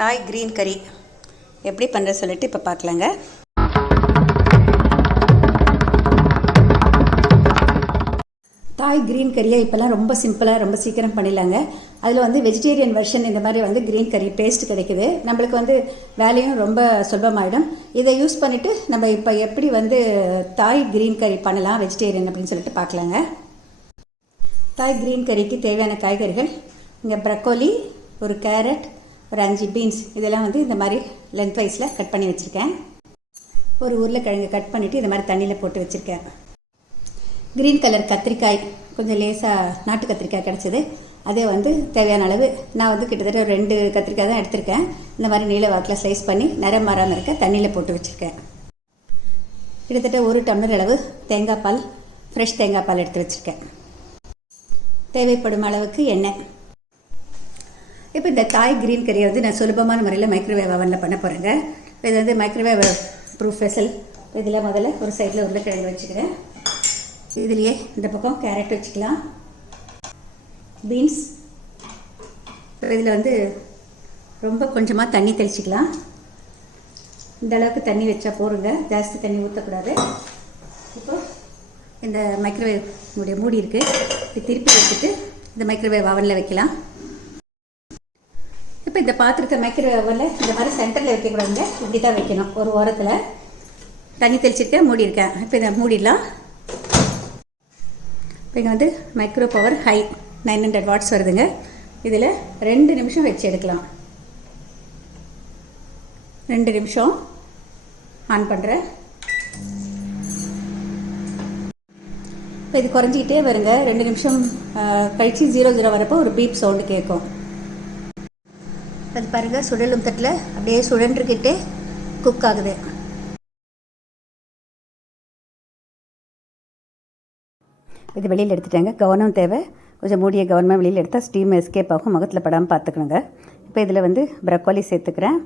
தாய் க்ரீன் கறி எப்படி பண்ணுற சொல்லிட்டு இப்போ பார்க்கலாங்க. தாய் க்ரீன் கறியை இப்போல்லாம் ரொம்ப சிம்பிளாக ரொம்ப சீக்கிரம் பண்ணிடலாங்க. அதில் வந்து வெஜிடேரியன் வெர்ஷன் இந்த மாதிரி வந்து க்ரீன் கறி பேஸ்ட் கிடைக்குது. நம்மளுக்கு வந்து வேலையும் ரொம்ப சுலபமாயிடும். இதை யூஸ் பண்ணிவிட்டு நம்ம இப்போ எப்படி வந்து தாய் க்ரீன் கறி பண்ணலாம் வெஜிடேரியன் அப்படின்னு சொல்லிட்டு பார்க்கலாங்க. தாய் க்ரீன் கறிக்கு தேவையான காய்கறிகள் இங்கே ப்ரக்கோலி ஒரு கேரட் ஒரு அஞ்சு பீன்ஸ் இதெல்லாம் வந்து இந்த மாதிரி லென்த் வைஸில் கட் பண்ணி வச்சுருக்கேன். ஒரு உருளைக்கிழங்கு கட் பண்ணிவிட்டு இந்த மாதிரி தண்ணியில் போட்டு வச்சுருக்கேன். க்ரீன் கலர் கத்திரிக்காய் கொஞ்சம் லேசாக நாட்டு கத்திரிக்காய் கிடச்சிது. அதே வந்து தேவையான அளவு நான் வந்து கிட்டத்தட்ட ஒரு ரெண்டு கத்திரிக்காய் தான் எடுத்திருக்கேன். இந்த மாதிரி நீல வாக்கில் ஸ்லைஸ் பண்ணி நிறம் மாறாமல் இருக்க தண்ணியில் போட்டு வச்சுருக்கேன். கிட்டத்தட்ட ஒரு டம்ளர் அளவு தேங்காய் பால் ஃப்ரெஷ் தேங்காய் பால் எடுத்து வச்சுருக்கேன். தேவைப்படும் அளவுக்கு எண்ணெய். இப்போ இந்த தாய் க்ரீன் கறியை வந்து நான் சுலபமான முறையில் மைக்ரோவேவ் அவனில் பண்ண போகிறேங்க இது வந்து மைக்ரோவேவ் ப்ரூஃப் வெசல் இதில் முதல்ல ஒரு சைடில் உருளைக்கிழங்கு வச்சுக்கிறேன். இதுலேயே இந்த பக்கம் கேரட் வச்சுக்கலாம். பீன்ஸ் இதில் வந்து ரொம்ப கொஞ்சமாக தண்ணி தெளிச்சிக்கலாம். இந்த அளவுக்கு தண்ணி வச்சா போருங்க. ஜாஸ்தி தண்ணி ஊற்றக்கூடாது இப்போ இந்த மைக்ரோவேவ் உடைய மூடி இருக்குது இப்படி திருப்பி வச்சுட்டு இந்த மைக்ரோவேவ் அவனில் வைக்கலாம். இப்போ இந்த பாத்திரத்தை மைக்ரோவேவ் இந்த மாதிரி சென்டரில் வைக்கக்கூடாதுங்க. இப்படி தான் வைக்கணும். ஒரு ஓரத்தில் தண்ணி தெளிச்சுட்டு மூடி இருக்கேன். இப்போ இதை மூடிடலாம். இப்போ இங்கே வந்து micro power high nine hundred watts வருதுங்க. இதில் ரெண்டு நிமிஷம் வச்சு எடுக்கலாம். ரெண்டு நிமிஷம் ஆன் பண்ணுறேன் இப்போ இது குறைஞ்சிக்கிட்டே வருங்க. ரெண்டு நிமிஷம் கழித்து ஜீரோ ஜீரோ வரப்போ ஒரு பீப் சவுண்டு கேட்கும். அது பாருங்கள் சுழலும் தட்டில் அப்படியே சுழன்றுக்கிட்டே குக் ஆகுது. இது வெளியில் எடுத்துட்டாங்க. கவனம் தேவை. கொஞ்சம் மூடிய கவனமாக வெளியில் எடுத்தால் ஸ்டீம் எஸ்கேப் ஆகும். முகத்தில் படாமல் பார்த்துக்கணுங்க. இப்போ இதில் வந்து ப்ரக்கோலி சேர்த்துக்கிறேன்.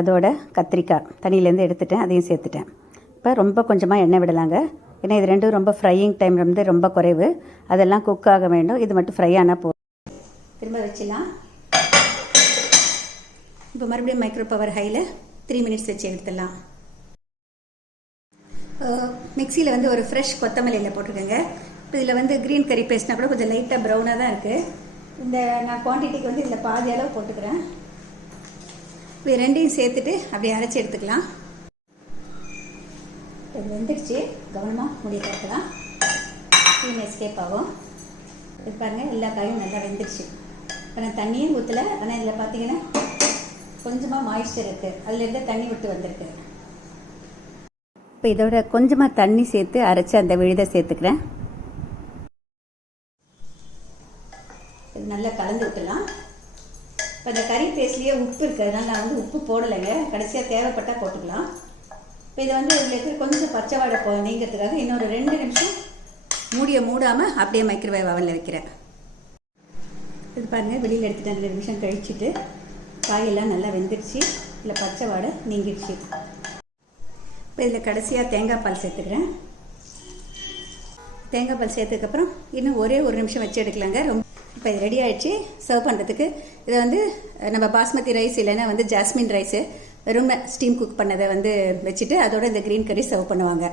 அதோட கத்திரிக்காய் தண்ணியிலேருந்து எடுத்துட்டேன். அதையும் சேர்த்துட்டேன். இப்போ ரொம்ப கொஞ்சமாக எண்ணெய் விடலாங்க. ஏன்னா இது ரெண்டும் ரொம்ப ஃப்ரையிங் டைம் வந்து ரொம்ப குறைவு. அதெல்லாம் குக் ஆக வேண்டும். இது மட்டும் ஃப்ரை ஆனால் போ திரும்ப வச்சிடலாம். இப்போ மறுபடியும் மைக்ரோ பவர் ஹையில் த்ரீ மினிட்ஸ் வச்சு எடுத்துடலாம். மிக்சியில் வந்து ஒரு ஃப்ரெஷ் கொத்தமல்லியில் போட்டிருக்கேங்க. இப்போ இதில் வந்து க்ரீன் கறி பேஸ்ட்னா கூட கொஞ்சம் லைட்டாக ப்ரௌனாக தான் இருக்குது இந்த நான் குவான்டிட்டிக்கு வந்து இதில் பாதி அளவு போட்டுக்கிறேன். இப்போ ரெண்டையும் சேர்த்துட்டு அப்படியே அரைச்சி எடுத்துக்கலாம். இது வெந்துடுச்சு கவனமாக முடிய பார்க்கலாம் ஸ்டீம் எஸ்கேப் ஆகும். இது பாருங்கள் எல்லா காயும் நல்லா வெந்துடுச்சு இப்போ நான் தண்ணியும் ஊற்றலை ஆனால் இதில் பார்த்தீங்கன்னா கொஞ்சமாக மாய்ஸ்சர் இருக்குது அதுலேருந்து தண்ணி விட்டு வந்திருக்கு. இப்போ இதோட கொஞ்சமாக தண்ணி சேர்த்து அரைச்சி அந்த விழுதை சேர்த்துக்கிறேன். இது நல்லா கலந்து விட்டுலாம் இப்போ இந்த கறி பேஸ்ட்லேயே உப்பு இருக்குது அதனால் நான் வந்து உப்பு போடலைங்க. கடைசியாக தேவைப்பட்டால் போட்டுக்கலாம். இப்போ இதை வந்து இதில் இருக்கிற கொஞ்சம் பச்சை வாடை போ நீங்கிறதுக்காக இன்னொரு ரெண்டு நிமிஷம் மூடியை மூடாமல் அப்படியே மைக்ரோவேவ் அவனில் வைக்கிறேன். இது பாருங்கள் வெளியில் எடுத்துகிட்டு ரெண்டு நிமிஷம் கழிச்சிட்டு காயெல்லாம் நல்லா வெந்துடுச்சு. இல்லை பச்சை வாடை நீங்கிடுச்சு. இப்போ இதில் கடைசியாக தேங்காய் பால் சேர்த்துக்கிறேன். தேங்காய் பால் சேர்த்ததுக்கப்புறம் இன்னும் ஒரே ஒரு நிமிஷம் வச்சு எடுக்கலாங்க. ரொம்ப இப்போ இது ரெடி ஆகிடுச்சு சர்வ் பண்ணுறதுக்கு இதை வந்து நம்ம பாஸ்மதி ரைஸ் இல்லைன்னா வந்து ஜாஸ்மின் ரைஸு. வெறும் ஸ்டீம் குக் பண்ணதை வந்து வச்சுட்டு அதோட இந்த க்ரீன் கறி சர்வ் பண்ணுவாங்க.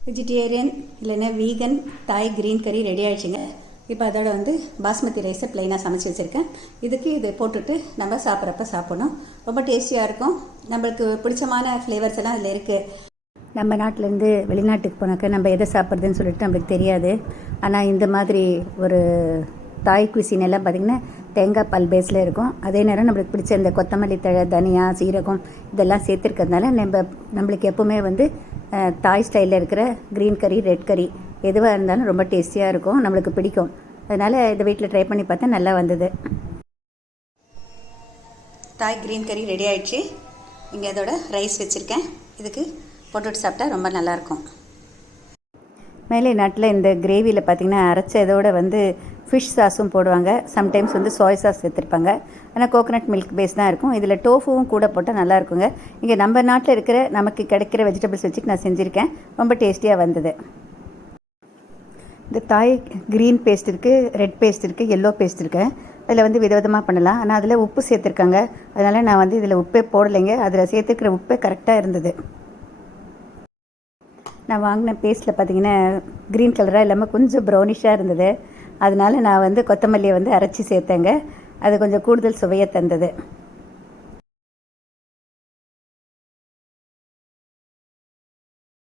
வெஜிடேரியன் இல்லைன்னா வீகன் தாய் க்ரீன் கறி ரெடி ஆகிடுச்சுங்க இப்போ அதோட வந்து பாஸ்மதி ரைஸை ப்ளைனாக சமைச்சு வச்சுருக்கேன். இதுக்கு இது போட்டுட்டு நம்ம சாப்பிட்றப்ப சாப்பிடணும். ரொம்ப டேஸ்டியாக இருக்கும். நம்மளுக்கு பிடிச்சமான ஃப்ளேவர்ஸ் எல்லாம் அதில் இருக்குது நம்ம நாட்டிலேருந்து வெளிநாட்டுக்கு போனாக்க நம்ம எதை சாப்பிட்றதுன்னு சொல்லிட்டு நம்மளுக்கு தெரியாது. ஆனால் இந்த மாதிரி ஒரு தாய் குசின் எல்லாம் பார்த்திங்கன்னா தேங்காய் பால் பேஸில் இருக்கும். அதே நேரம் நம்மளுக்கு பிடிச்ச இந்த கொத்தமல்லி தழை தனியா சீரகம் இதெல்லாம் சேர்த்துருக்கிறதுனால நம்ம நம்மளுக்கு எப்போவுமே வந்து தாய் ஸ்டைலில் இருக்கிற க்ரீன் கறி ரெட் கறி எதுவாக இருந்தாலும் ரொம்ப டேஸ்டியாக இருக்கும் நம்மளுக்கு பிடிக்கும். அதனால் இதை வீட்டில் ட்ரை பண்ணி பார்த்தா நல்லா வந்தது. தாய் க்ரீன் கறி ரெடி ஆயிடுச்சு. இங்கே அதோட ரைஸ் வச்சுருக்கேன். இதுக்கு போட்டுட்டு சாப்பிட்டா ரொம்ப நல்லாயிருக்கும் மேலே நாட்டில் இந்த கிரேவியில் பார்த்திங்கன்னா அரைச்ச இதோட வந்து ஃபிஷ் சாஸும் போடுவாங்க. சம்டைம்ஸ் வந்து சோய் சாஸ் சேர்த்துருப்பாங்க. ஆனால் கோகனட் மில்க் பேஸ் தான் இருக்கும். இதில் டோஃபுவும் கூட போட்டால் நல்லா இருக்குங்க. இங்கே நம்ம நாட்டில் இருக்கிற நமக்கு கிடைக்கிற வெஜிடபிள்ஸ் வச்சுட்டு நான் செஞ்சுருக்கேன். ரொம்ப டேஸ்டியாக வந்தது. இந்த தாய் க்ரீன் பேஸ்ட் இருக்குது ரெட் பேஸ்ட் இருக்குது எல்லோ பேஸ்ட் இருக்குது அதில் வந்து விதவிதமாக பண்ணலாம். ஆனால் அதில் உப்பு சேர்த்துருக்காங்க. அதனால் நான் வந்து இதில் உப்பே போடலைங்க. அதில் சேர்த்துக்கிற உப்பே கரெக்டாக இருந்தது. நான் வாங்கின பேஸ்ட்டில் பார்த்தீங்கன்னா க்ரீன் கலராக இல்லாமல் கொஞ்சம் ப்ரௌனிஷாக இருந்தது. அதனால் நான் வந்து கொத்தமல்லியை வந்து அரைச்சி சேர்த்தேங்க. அது கொஞ்சம் கூடுதல் சுவையை தந்தது.